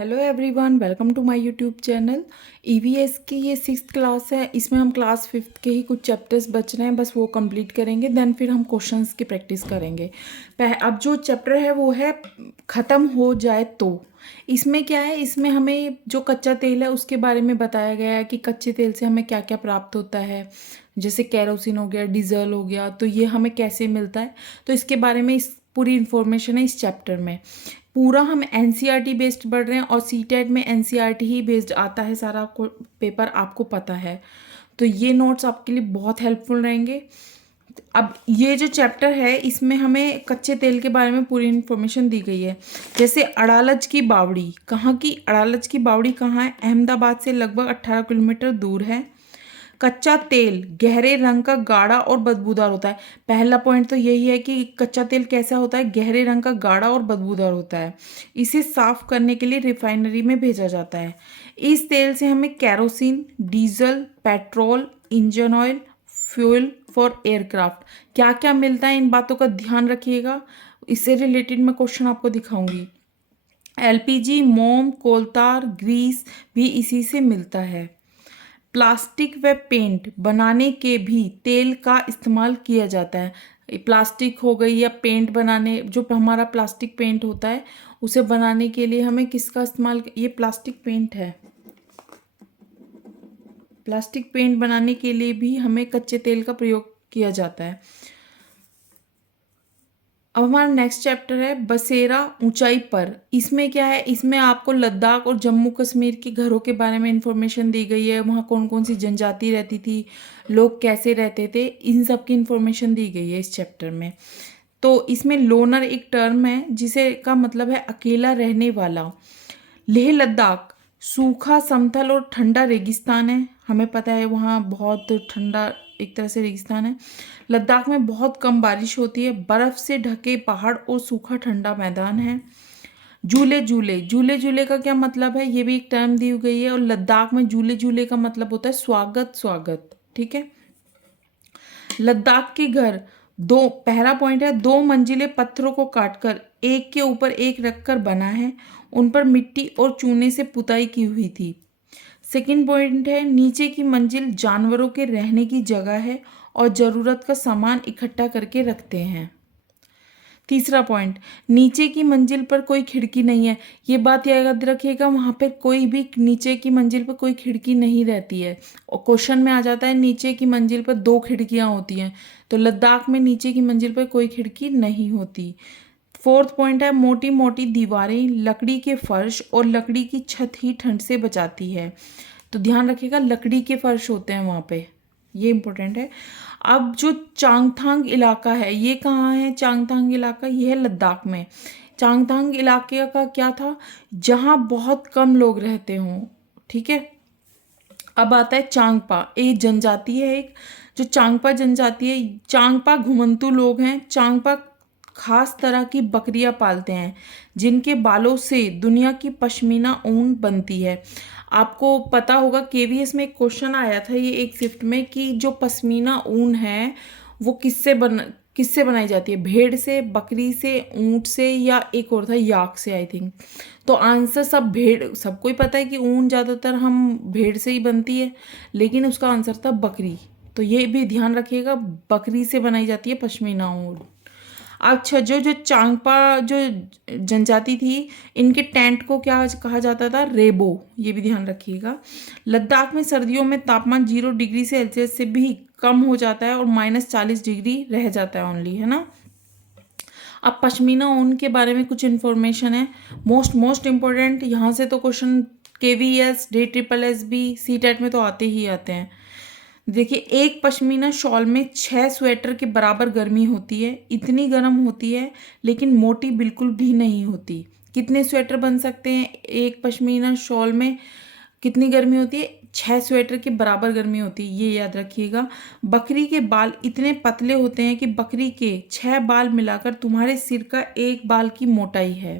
Hello everyone, welcome to my YouTube channel. EVS की ये 6th class है। इसमें हम क्लास 5th के ही कुछ चैप्टर्स बच रहे हैं, बस वो कंप्लीट करेंगे। देन फिर हम क्वेश्चंस की प्रैक्टिस करेंगे। अब जो चैप्टर है वो है ख़त्म हो जाए तो। इसमें क्या है, इसमें हमें जो कच्चा तेल है उसके बारे में बताया गया है कि कच्चे तेल से हमें क्या क्या प्राप्त होता है। जैसे कैरोसिन हो गया, डीजल हो गया, तो ये हमें कैसे मिलता है, तो इसके बारे में इस पूरी इन्फॉर्मेशन है इस चैप्टर में। पूरा हम एनसीईआरटी बेस्ड पढ़ रहे हैं और सीटेट में एनसीईआरटी ही बेस्ड आता है सारा पेपर, आपको पता है। तो ये नोट्स आपके लिए बहुत हेल्पफुल रहेंगे। अब ये जो चैप्टर है इसमें हमें कच्चे तेल के बारे में पूरी इन्फॉर्मेशन दी गई है। जैसे अड़ालज की बावड़ी, कहाँ की अड़ालज की बावड़ी कहाँ है? अहमदाबाद से लगभग 18 किलोमीटर दूर है। कच्चा तेल गहरे रंग का, गाढ़ा और बदबूदार होता है। पहला पॉइंट तो यही है कि कच्चा तेल कैसा होता है, गहरे रंग का, गाढ़ा और बदबूदार होता है। इसे साफ करने के लिए रिफाइनरी में भेजा जाता है। इस तेल से हमें kerosene, diesel, petrol, engine oil, fuel for aircraft, क्या क्या मिलता है, इन बातों का ध्यान रखिएगा। इससे रिलेटेड मैं क्वेश्चन आपको दिखाऊंगी। एलपीजी, मोम, कोलतार, ग्रीस भी इसी से मिलता है। प्लास्टिक व पेंट बनाने के भी तेल का इस्तेमाल किया जाता है। प्लास्टिक हो गई या पेंट बनाने, जो हमारा प्लास्टिक पेंट होता है उसे बनाने के लिए हमें किसका इस्तेमाल, ये प्लास्टिक पेंट है। प्लास्टिक पेंट बनाने के लिए भी हमें कच्चे तेल का प्रयोग किया जाता है। अब हमारा नेक्स्ट चैप्टर है बसेरा ऊंचाई पर। इसमें क्या है, इसमें आपको लद्दाख और जम्मू कश्मीर के घरों के बारे में इंफॉर्मेशन दी गई है। वहाँ कौन कौन सी जनजाति रहती थी, लोग कैसे रहते थे, इन सब की इंफॉर्मेशन दी गई है इस चैप्टर में। तो इसमें लोनर एक टर्म है जिसे का मतलब है अकेला रहने वाला। लेह लद्दाख सूखा, समतल और ठंडा रेगिस्तान है। हमें पता है वहाँ बहुत ठंडा, एक तरह से रेगिस्तान है। लद्दाख में बहुत कम बारिश होती है। बर्फ से ढके पहाड़ और सूखा ठंडा मैदान है। झूले झूले, झूले झूले का क्या मतलब है, ये भी एक टर्म दी गई है। और लद्दाख में झूले झूले का मतलब होता है स्वागत स्वागत, ठीक है। लद्दाख के घर दो, पहला पॉइंट है, 2 मंजिले पत्थरों को काटकर एक के ऊपर एक रखकर बना है। उन पर मिट्टी और चूने से पुताई की हुई थी। सेकंड पॉइंट है, नीचे की मंजिल जानवरों के रहने की जगह है और ज़रूरत का सामान इकट्ठा करके रखते हैं। तीसरा पॉइंट, नीचे की मंजिल पर कोई खिड़की नहीं है। ये बात याद रखिएगा, वहाँ पे कोई भी नीचे की मंजिल पर कोई खिड़की नहीं रहती है। और क्वेश्चन में आ जाता है नीचे की मंजिल पर 2 खिड़कियाँ होती हैं, तो लद्दाख में नीचे की मंजिल पर कोई खिड़की नहीं होती। फोर्थ पॉइंट है, मोटी मोटी दीवारें, लकड़ी के फर्श और लकड़ी की छत ही ठंड से बचाती है। तो ध्यान रखिएगा, लकड़ी के फर्श होते हैं वहाँ पे, ये इंपॉर्टेंट है। अब जो चांगथांग इलाका है, ये कहाँ है चांगथांग इलाका, ये है लद्दाख में। चांगथांग इलाके का क्या था, जहाँ बहुत कम लोग रहते हों, ठीक है। अब आता है चांगपा, एक जनजाति है एक, जो चांगपा जनजाति है। चांगपा घुमंतू लोग हैं। चांगपा खास तरह की बकरियां पालते हैं जिनके बालों से दुनिया की पश्मीना ऊन बनती है। आपको पता होगा केवीएस में एक क्वेश्चन आया था ये एक शिफ्ट में, कि जो पश्मीना ऊन है वो किससे बनाई जाती है, भेड़ से, बकरी से, ऊंट से, या एक और था याक से आई थिंक। तो आंसर सब भेड़, सबको ही पता है कि ऊन ज़्यादातर हम भेड़ से ही बनती है, लेकिन उसका आंसर था बकरी। तो ये भी ध्यान रखिएगा, बकरी से बनाई जाती है पश्मीना ऊन। अच्छा, जो जो चांगपा जो जनजाति थी, इनके टेंट को क्या कहा जाता था, रेबो, ये भी ध्यान रखिएगा। लद्दाख में सर्दियों में तापमान 0 डिग्री सेल्सियस से भी कम हो जाता है और -40 डिग्री रह जाता है ओनली, है ना। अब पश्मीना ऊन के बारे में कुछ इन्फॉर्मेशन है, मोस्ट इम्पोर्टेंट। यहाँ से तो क्वेश्चन केवीएस, DSSS सीटेट में तो आते ही आते हैं। देखिए, एक पश्मीना शॉल में 6 स्वेटर के बराबर गर्मी होती है। इतनी गर्म होती है लेकिन मोटी बिल्कुल भी नहीं होती। कितने स्वेटर बन सकते हैं एक पश्मीना शॉल में, कितनी गर्मी होती है, 6 स्वेटर के बराबर गर्मी होती है, ये याद रखिएगा। बकरी के बाल इतने पतले होते हैं कि बकरी के 6 बाल मिलाकर तुम्हारे सिर का एक बाल की मोटाई है।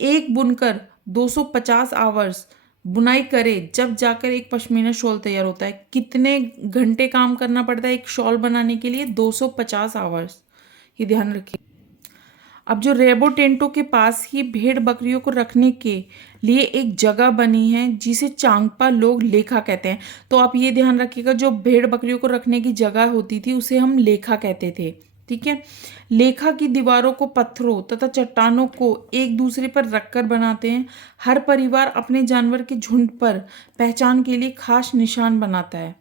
एक बुनकर 250 आवर्स बुनाई करे जब जाकर एक पश्मीना शॉल तैयार होता है। कितने घंटे काम करना पड़ता है एक शॉल बनाने के लिए, 250 आवर्स, ये ध्यान रखिए। अब जो रेबो टेंटो के पास ही भेड़ बकरियों को रखने के लिए एक जगह बनी है जिसे चांगपा लोग लेखा कहते हैं। तो आप ये ध्यान रखिएगा, जो भेड़ बकरियों को रखने की जगह होती थी उसे हम लेखा कहते थे। ठीक है। लेखा की दीवारों को पत्थरों तथा चट्टानों को एक दूसरे पर रखकर बनाते हैं। हर परिवार अपने जानवर के झुंड पर पहचान के लिए खास निशान बनाता है।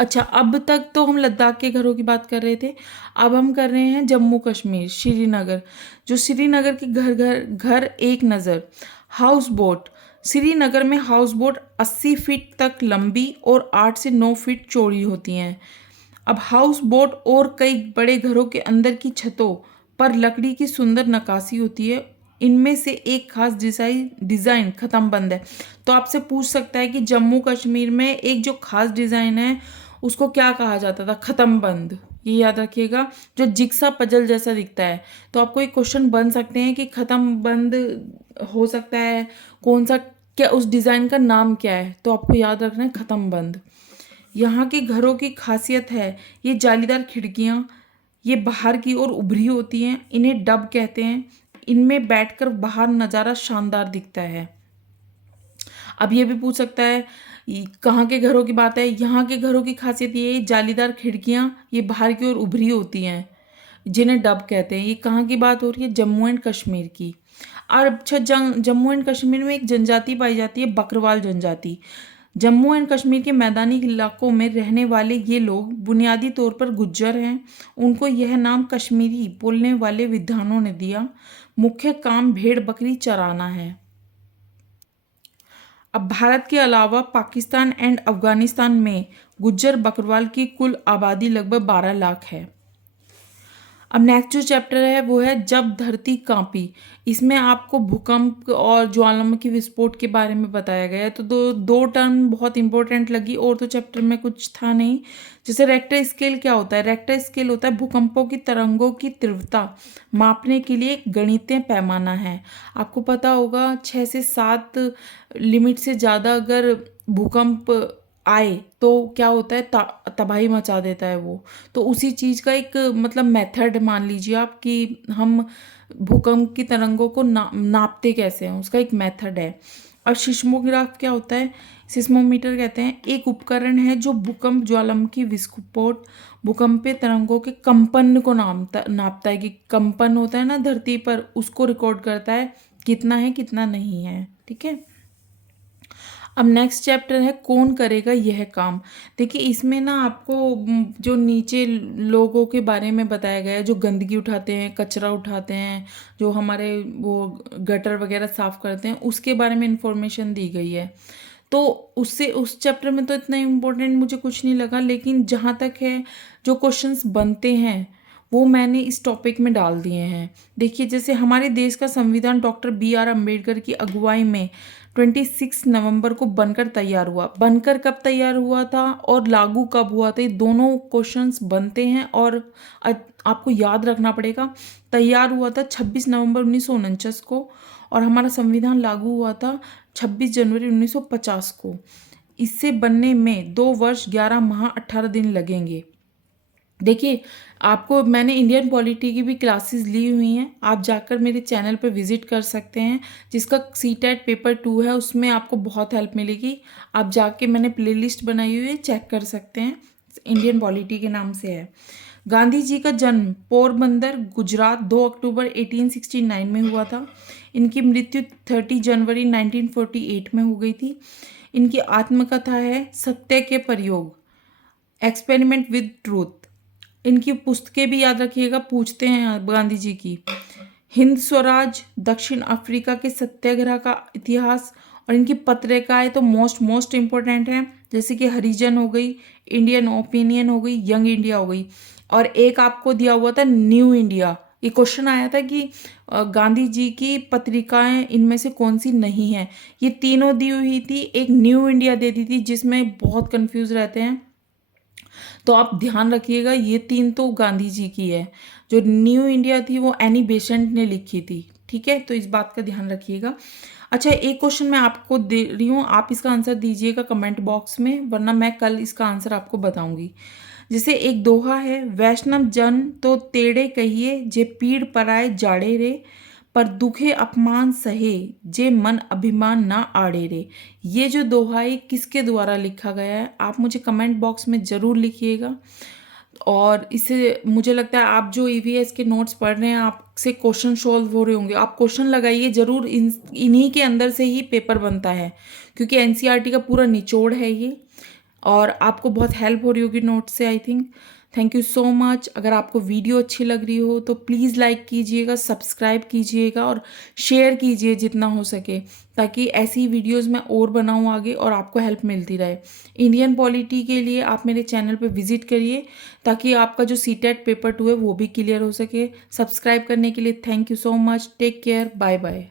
अच्छा, अब तक तो हम लद्दाख के घरों की बात कर रहे थे, अब हम कर रहे हैं जम्मू कश्मीर, श्रीनगर। जो श्रीनगर के घर घर घर एक नज़र, हाउस बोट। श्रीनगर में हाउस बोट 80 फीट तक लंबी और 8 से 9 फीट चौड़ी होती हैं। अब हाउस बोट और कई बड़े घरों के अंदर की छतों पर लकड़ी की सुंदर नक्काशी होती है। इनमें से एक खास डिज़ाइन ख़त्म बंद है। तो आपसे पूछ सकता है कि जम्मू कश्मीर में एक जो खास डिज़ाइन है उसको क्या कहा जाता था? ख़त्म बंद। ये याद रखिएगा, जो जिक्सा पजल जैसा दिखता है। तो आपको एक क्वेश्चन बन सकते हैं कि ख़त्म बंद हो सकता है कौन सा, क्या उस डिज़ाइन का नाम क्या है? तो आपको याद रखना है ख़त्म बंद। यहाँ के घरों की खासियत है ये जालीदार खिड़कियाँ, ये बाहर की ओर उभरी होती हैं, इन्हें डब कहते हैं। इनमें बैठकर बाहर नज़ारा शानदार दिखता है। अब ये भी पूछ सकता है कहाँ के घरों की बात है? यहाँ के घरों की खासियत ये है जालीदार खिड़कियाँ, ये बाहर की ओर उभरी होती हैं, जिन्हें डब कहते हैं। ये कहाँ की बात हो रही है? जम्मू एंड कश्मीर की। और अच्छा, जम्मू एंड कश्मीर में एक जनजाति पाई जाती है, बकरवाल जनजाति। जम्मू एंड कश्मीर के मैदानी इलाकों में रहने वाले ये लोग बुनियादी तौर पर गुज्जर हैं। उनको यह नाम कश्मीरी बोलने वाले विद्वानों ने दिया। मुख्य काम भेड़ बकरी चराना है। अब भारत के अलावा पाकिस्तान एंड अफगानिस्तान में गुज्जर बकरवाल की कुल आबादी लगभग 12 लाख है। अब नेक्स्ट जो चैप्टर है वो है जब धरती कांपी। इसमें आपको भूकंप और ज्वालामुखी विस्फोट के बारे में बताया गया है। तो दो टर्म बहुत इंपॉर्टेंट लगी, और तो चैप्टर में कुछ था नहीं। जैसे रेक्टर स्केल क्या होता है? रेक्टर स्केल होता है भूकंपों की तरंगों की तीव्रता मापने के लिए एक गणितीय पैमाना है। आपको पता होगा 6 से 7 लिमिट से ज़्यादा अगर भूकंप आए तो क्या होता है? तबाही मचा देता है वो। तो उसी चीज़ का एक मतलब मेथड मान लीजिए आप कि हम भूकंप की तरंगों को नापते कैसे हैं, उसका एक मेथड है। और सिस्मोग्राफ क्या होता है? सिस्मोमीटर कहते हैं एक उपकरण है जो भूकंप ज्वालामुखी विस्फोट भूकंपीय तरंगों के कंपन को नापता है कि कंपन होता है ना धरती पर, उसको रिकॉर्ड करता है कितना है कितना नहीं है। ठीक है। अब नेक्स्ट चैप्टर है कौन करेगा यह काम। देखिए इसमें ना आपको जो नीचे लोगों के बारे में बताया गया है, जो गंदगी उठाते हैं, कचरा उठाते हैं, जो हमारे वो गटर वगैरह साफ करते हैं, उसके बारे में इंफॉर्मेशन दी गई है। तो उससे उस चैप्टर में तो इतना इम्पोर्टेंट मुझे कुछ नहीं लगा, लेकिन जहाँ तक है जो क्वेश्चंस बनते हैं वो मैंने इस टॉपिक में डाल दिए हैं। देखिए जैसे हमारे देश का संविधान डॉक्टर BR अम्बेडकर की अगुवाई में 26 नवंबर को बनकर तैयार हुआ। बनकर कब तैयार हुआ था और लागू कब हुआ था, ये दोनों क्वेश्चंस बनते हैं और आपको याद रखना पड़ेगा। तैयार हुआ था 26 नवंबर 1949 को और हमारा संविधान लागू हुआ था 26 जनवरी 1950 को। इससे बनने में 2 वर्ष 11 माह 18 दिन लगेंगे। देखिए आपको मैंने इंडियन पॉलिटी की भी क्लासेस ली हुई हैं, आप जाकर मेरे चैनल पर विजिट कर सकते हैं, जिसका CTET पेपर 2 है, उसमें आपको बहुत हेल्प मिलेगी। आप जाके मैंने प्लेलिस्ट बनाई हुई है, चेक कर सकते हैं, इंडियन पॉलिटी के नाम से है। गांधी जी का जन्म पोरबंदर गुजरात 2 अक्टूबर 1869 में हुआ था। इनकी मृत्यु 30 जनवरी 1948 में हो गई थी। इनकी आत्मकथा है सत्य के प्रयोग, एक्सपेरिमेंट विद ट्रूथ। इनकी पुस्तकें भी याद रखिएगा, पूछते हैं गांधी जी की। हिंद स्वराज, दक्षिण अफ्रीका के सत्याग्रह का इतिहास, और इनकी पत्रिकाएं तो मोस्ट इम्पोर्टेंट हैं, जैसे कि हरिजन हो गई, इंडियन ओपिनियन हो गई, यंग इंडिया हो गई। और एक आपको दिया हुआ था न्यू इंडिया। ये क्वेश्चन आया था कि गांधी जी की पत्रिकाएं इनमें से कौन सी नहीं है। ये तीनों दी हुई थी, एक न्यू इंडिया दे दी थी जिसमें बहुत कंफ्यूज रहते हैं, तो आप ध्यान रखिएगा ये 3 तो गांधी जी की है। जो न्यू इंडिया थी वो एनी बेसेंट ने लिखी थी। ठीक है, तो इस बात का ध्यान रखिएगा। अच्छा, एक क्वेश्चन मैं आपको दे रही हूँ, आप इसका आंसर दीजिएगा कमेंट बॉक्स में, वरना मैं कल इसका आंसर आपको बताऊंगी। जैसे एक दोहा है, वैष्णव जन तो तेड़े कहिए जे पीड़ पराए जाड़े रे, पर दुखे अपमान सहे जे मन अभिमान ना आड़े रे। ये जो दोहा है किसके द्वारा लिखा गया है, आप मुझे कमेंट बॉक्स में ज़रूर लिखिएगा। और इससे मुझे लगता है आप जो ईवीएस के नोट्स पढ़ रहे हैं, आपसे क्वेश्चन सॉल्व हो रहे होंगे। आप क्वेश्चन लगाइए ज़रूर, इन्हीं के अंदर से ही पेपर बनता है, क्योंकि एनसीईआरटी का पूरा निचोड़ है ये। और आपको बहुत हेल्प हो रही होगी नोट से, I think. Thank you so much. अगर आपको वीडियो अच्छी लग रही हो तो प्लीज़ लाइक कीजिएगा, सब्सक्राइब कीजिएगा और शेयर कीजिए जितना हो सके, ताकि ऐसी वीडियोस मैं और बनाऊं आगे और आपको हेल्प मिलती रहे। इंडियन पॉलिटी के लिए आप मेरे चैनल पे विजिट करिए, ताकि आपका जो सीटेट पेपर 2 है वो भी क्लियर हो सके। सब्सक्राइब करने के लिए thank you so much. Take care, bye bye.